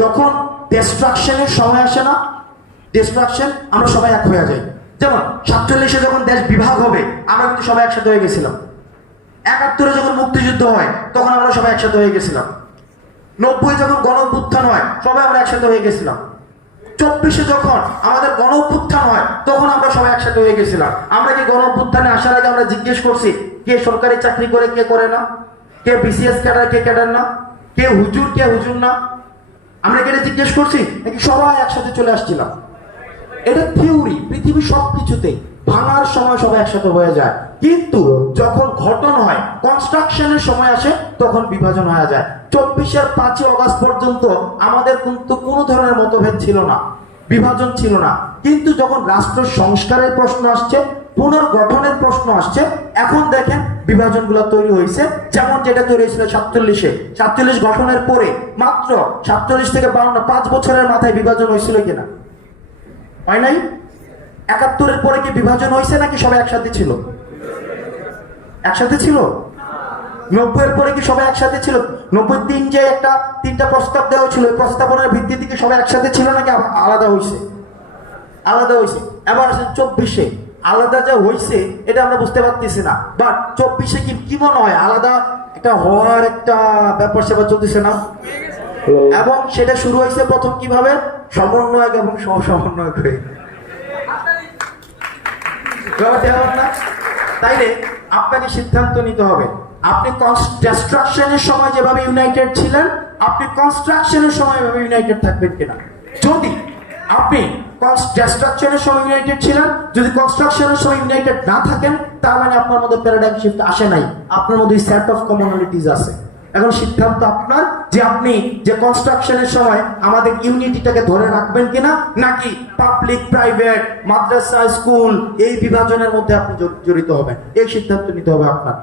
যখন ডিস্ট্রাকশনের সময় আসে না, ডিস্ট্রাকশন, আমরা সবাই এক হয়ে যাই। যেমন 47-এ যখন দেশ বিভাগ হবে আমরা কিন্তু সবাই একসাথে হয়ে গেছিলাম। 71-এ যখন মুক্তিযুদ্ধ হয় তখন আমরা সবাই একসাথে হয়ে গেছিলাম। 90-এ যখন গণ অভ্যুত্থান হয় সবাই আমরা একসাথে হয়ে গেছিলাম। 24-এ যখন আমাদের গণ অভ্যুত্থান হয় তখন আমরা সবাই একসাথে হয়ে গেছিলাম। আমরা কি গণ অভ্যুত্থানে আসার আগে আমরা জিজ্ঞেস করছি কে সরকারি চাকরি করে কে করে না, কে বিসিএস ক্যাডার কে ক্যাডার না, কে হুজুর কে হুজুর না? আমরা কি এটা জিজ্ঞেস করছি নাকি সবাই একসাথে চলে আসছিলাম? এটা থিওরি, পৃথিবীর সবকিছুতেই ভাঙার সময় সবাই একসাথে হয়ে যায়, কিন্তু যখন ঘটন হয়, কনস্ট্রাকশনের সময় আসে তখন বিভাজন হয়ে যায়। 24-এর 5ই অগস্ট পর্যন্ত আমাদের কিন্তু কোনো ধরনের মতভেদ ছিল না, বিভাজন ছিল না। কিন্তু যখন রাষ্ট্র সংস্কারের প্রশ্ন আসছে, পুনর্গঠনের প্রশ্ন আসছে, এখন দেখেন বিভাজনগুলো তৈরি হয়েছে। যেমন যেটা তৈরি হয়েছিল 47-এ, 47 গঠনের পরে মাত্র 47 থেকে 52, 5 বছরের মাথায় বিভাজন হয়েছিল কিনা? হয় নাই। 71-এর পরে কি বিভাজন হয়েছে নাকি সবাই একসাথে ছিল? একসাথে ছিল। 90-এর পরে কি সবাই একসাথে ছিল? 93 যে একটা 3টা প্রস্তাব দেওয়া ছিল, ওই প্রস্তাবনার ভিত্তিতে কি সবাই একসাথে ছিল নাকি আলাদা হয়েছে? আলাদা হয়েছে। এবার আসেন 24-এ, আলাদা যা হয়েছে এটা আমরা বুঝতে পারতেছি না, বাট 24-এ কি মনে হয় আলাদা একটা হওয়ার একটা ব্যাপার সেবা চলতেছে না? এবং সেটা শুরু হয়েছে প্রথম কিভাবে? সমন্বয়ক এবং সহ-সমন্বয়ক হয়ে। তাইলে আপনাকে সিদ্ধান্ত নিতে হবে, আপনি ডিস্ট্রাকশনের সময় যেভাবে ইউনাইটেড ছিলেন আপনি কনস্ট্রাকশনের সময় এভাবে ইউনাইটেড থাকবেন কিনা। যদি আপনি ডিস্ট্রাকশনের সময় ইউনাইটেড ছিলেন, যদি কনস্ট্রাকশনের সময় ইউনাইটেড না থাকেন, তার মানে আপনার মধ্যে প্যারাডাইম শিফট আসে নাই, আপনার মধ্যে সেট অফ কমনলিটিস আছে। এখন সিদ্ধান্ত আপনার যে আপনি যে কনস্ট্রাকশনের সময় আমাদের ইউনিটিটাকে ধরে রাখবেন কিনা, নাকি পাবলিক প্রাইভেট মাদ্রাসা স্কুল এই বিভাজনের মধ্যে আপনি জড়িত হবেন, এই সিদ্ধান্ত নিতে হবে আপনার।